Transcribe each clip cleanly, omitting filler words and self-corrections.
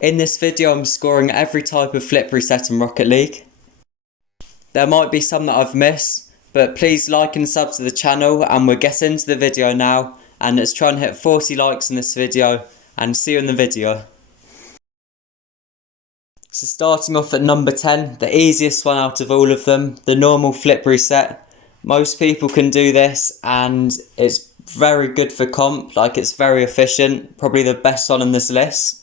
In this video I'm scoring every type of flip reset in Rocket League. There might be some that I've missed, but please like and sub to the channel, and we'll get into the video now, and let's try and hit 40 likes in this video, and see you in the video. So starting off at number 10, the easiest one out of all of them, the normal flip reset. Most people can do this and it's very good for comp, like it's very efficient, probably the best one on this list.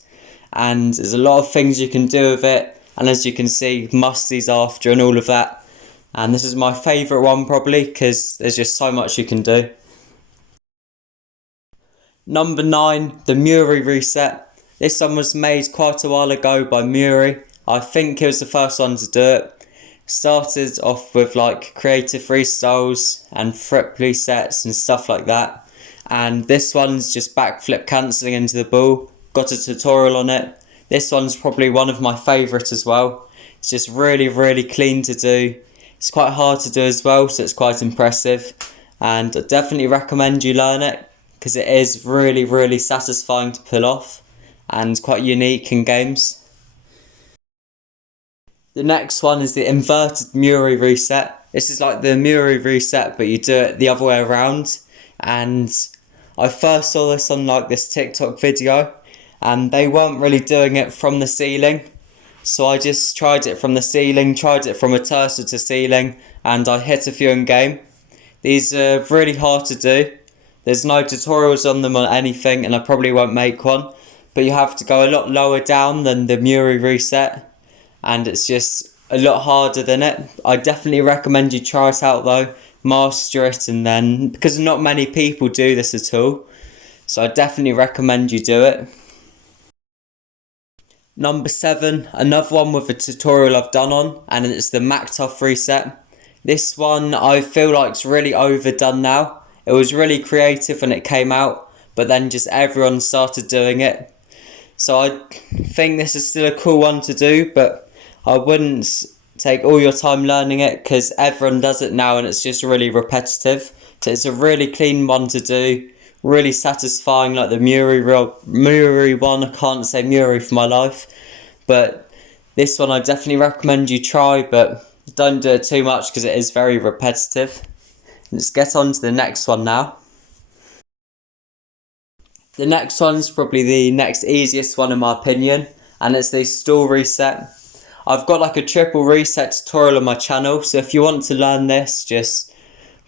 And there's a lot of things you can do with it, and as you can see, musties after and all of that. And this is my favourite one probably because there's just so much you can do. Number 9, the murie reset. This one was made quite a while ago by Murie. I think he was the first one to do it. Started off with like creative freestyles and flip resets and stuff like that. And this one's just backflip cancelling into the ball. Got a tutorial on it. This one's probably one of my favourites as well. It's just really clean to do. It's quite hard to do as well, so it's quite impressive. And I definitely recommend you learn it because it is really satisfying to pull off and quite unique in games. The next one is the inverted murie reset. This is like the murie reset, but you do it the other way around. And I first saw this on like this TikTok video, and they weren't really doing it from the ceiling. So I just tried it from the ceiling, tried it from a terser to ceiling, and I hit a few in game. These are really hard to do. There's no tutorials on them or anything, and I probably won't make one. But you have to go a lot lower down than the murie reset, and it's just a lot harder than it. I definitely recommend you try it out though, master it, and then, because not many people do this at all, so I definitely recommend you do it. Number 7, another one with a tutorial I've done on, and it's the maxed off reset. This one I feel like it's really overdone now. It was really creative when it came out, but then just everyone started doing it. So I think this is still a cool one to do, but I wouldn't take all your time learning it because everyone does it now and it's just really repetitive. So it's a really clean one to do. Really satisfying, like the murie one. I can't say murie for my life, but this one I definitely recommend you try, but don't do it too much because it is very repetitive. Let's get on to the next one now. The next one is probably the next easiest one in my opinion, and it's the stall reset. I've got like a triple reset tutorial on my channel, so if you want to learn this, just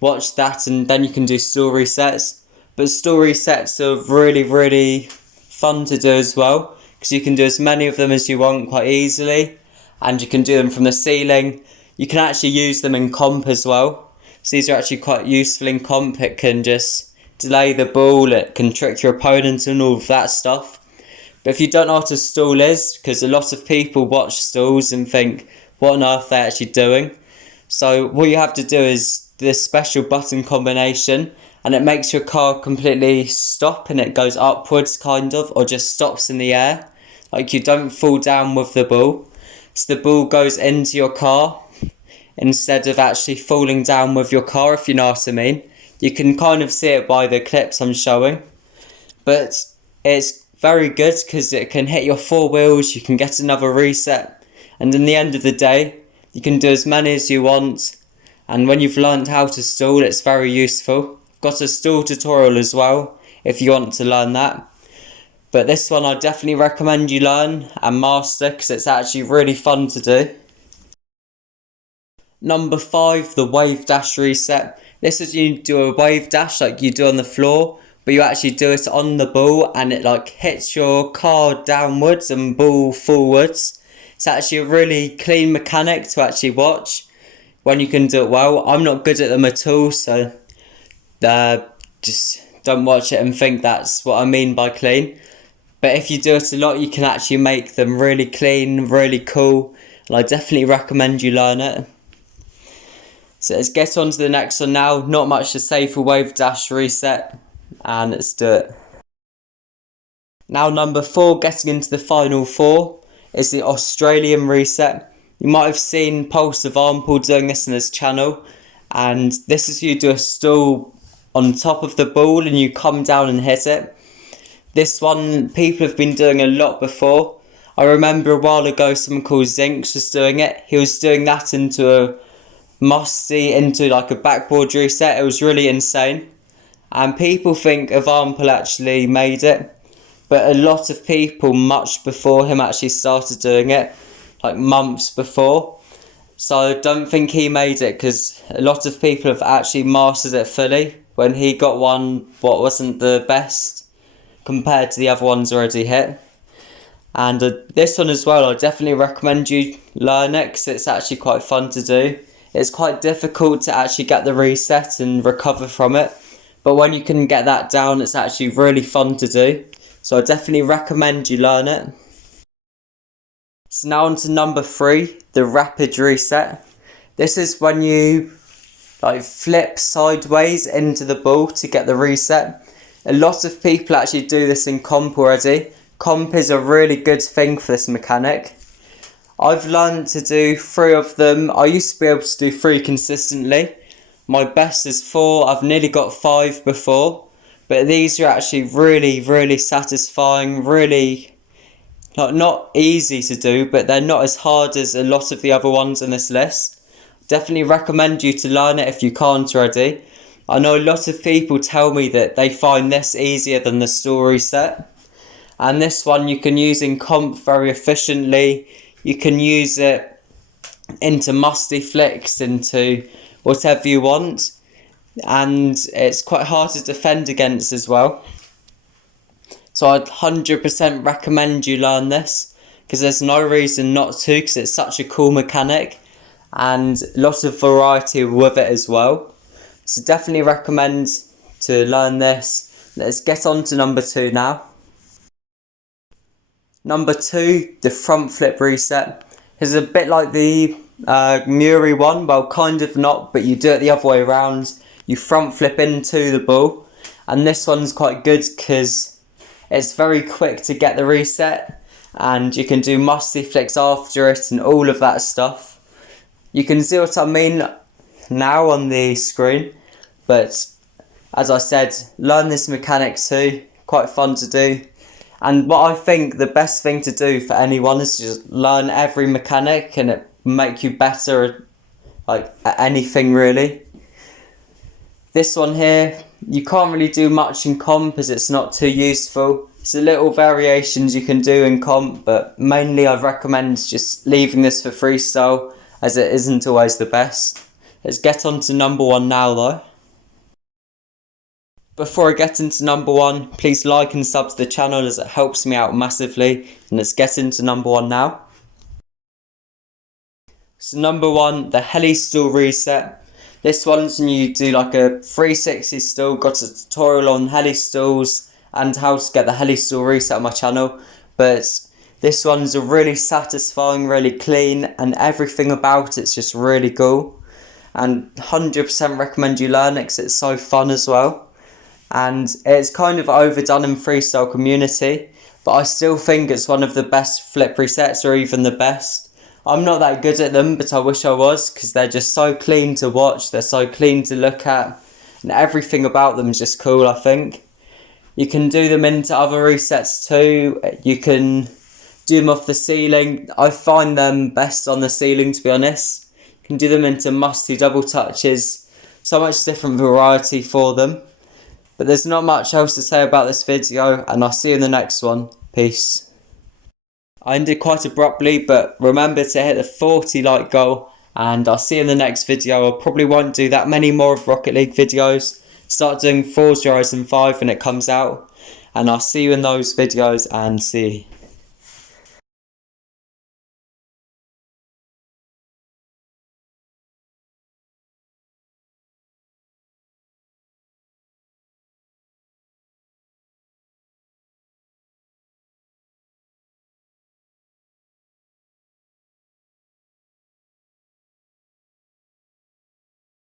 watch that and then you can do stall resets. But stall resets are really fun to do as well, because you can do as many of them as you want quite easily, and you can do them from the ceiling. You can actually use them in comp as well, so these are actually quite useful in comp. It can just delay the ball, it can trick your opponent and all of that stuff. But if you don't know what a stall is, because a lot of people watch stalls and think what on earth they're actually doing, so what you have to do is this special button combination, and it makes your car completely stop and it goes upwards kind of, or just stops in the air. Like you don't fall down with the ball. So the ball goes into your car instead of actually falling down with your car, if you know what I mean. You can kind of see it by the clips I'm showing. But it's very good because it can hit your 4 wheels, you can get another reset. And in the end of the day, you can do as many as you want. And when you've learned how to stall, it's very useful. Got a stall tutorial as well if you want to learn that, but this one I definitely recommend you learn and master because it's actually really fun to do. Number 5, the wavedash reset. This is you do a wavedash like you do on the floor, but you actually do it on the ball and it like hits your car downwards and ball forwards. It's actually a really clean mechanic to actually watch when you can do it well. I'm not good at them at all, so just don't watch it and think that's what I mean by clean. But if you do it a lot, you can actually make them really clean, really cool, and I definitely recommend you learn it. So let's get on to the next one now. Not much to say for wavedash reset, and let's do it. Now number 4, getting into the final 4, is the Australian reset. You might have seen Pulse of Armpool doing this on his channel, and this is you do a stall on top of the ball and you come down and hit it. This one people have been doing a lot before. I remember a while ago someone called Zinx was doing it. He was doing that into a into like a backboard reset. It was really insane. And people think Avampel actually made it, but a lot of people much before him actually started doing it, like months before. So I don't think he made it, because a lot of people have actually mastered it fully when he got one what wasn't the best compared to the other ones already hit. And this one as well, I definitely recommend you learn it, because it's actually quite fun to do. It's quite difficult to actually get the reset and recover from it, but when you can get that down, it's actually really fun to do. So I definitely recommend you learn it. So now on to number 3, the rapid reset. This is when you flip sideways into the ball to get the reset. A lot of people actually do this in comp already. Comp is a really good thing for this mechanic. I've learned to do 3 of them. I used to be able to do 3 consistently. My best is 4. I've nearly got 5 before. But these are actually really, really satisfying, really not easy to do, but they're not as hard as a lot of the other ones on this list. Definitely recommend you to learn it if you can't already. I know a lot of people tell me that they find this easier than the stall reset. And this one you can use in comp very efficiently. You can use it into musty flicks, into whatever you want. And it's quite hard to defend against as well. So I'd 100% recommend you learn this, because there's no reason not to, because it's such a cool mechanic and a lot of variety with it as well. So definitely recommend to learn this. Let's get on to number 2 now. Number 2, the front flip reset. It's a bit like the murie one, well kind of not, but you do it the other way around. You front flip into the ball, and this one's quite good because it's very quick to get the reset, and you can do musty flicks after it and all of that stuff. You can see what I mean now on the screen, but as I said, learn this mechanic too, quite fun to do. And what I think the best thing to do for anyone is just learn every mechanic, and it will make you better at anything really. This one here, you can't really do much in comp as it's not too useful. It's a little variations you can do in comp, but mainly I'd recommend just leaving this for freestyle, as it isn't always the best. Let's get on to number 1 now though. Before I get into number 1, please like and sub to the channel, as it helps me out massively. And let's get into number 1 now. So number 1, the heli stall reset. This one's when you do like a 360 stall. Got a tutorial on heli stalls and how to get the heli stall reset on my channel. But this one's a really satisfying, really clean, and everything about it's just really cool. And 100% recommend you learn it, because it's so fun as well. And it's kind of overdone in freestyle community, but I still think it's one of the best flip resets, or even the best. I'm not that good at them, but I wish I was, because they're just so clean to watch, they're so clean to look at, and everything about them is just cool, I think. You can do them into other resets too. You can do them off the ceiling. I find them best on the ceiling, to be honest. You can do them into musty double touches. So much different variety for them. But there's not much else to say about this video, and I'll see you in the next one. Peace. I ended quite abruptly, but remember to hit the 40 like goal, and I'll see you in the next video. I probably won't do that many more of Rocket League videos. Start doing Forza Horizon 5 when it comes out, and I'll see you in those videos, and see you.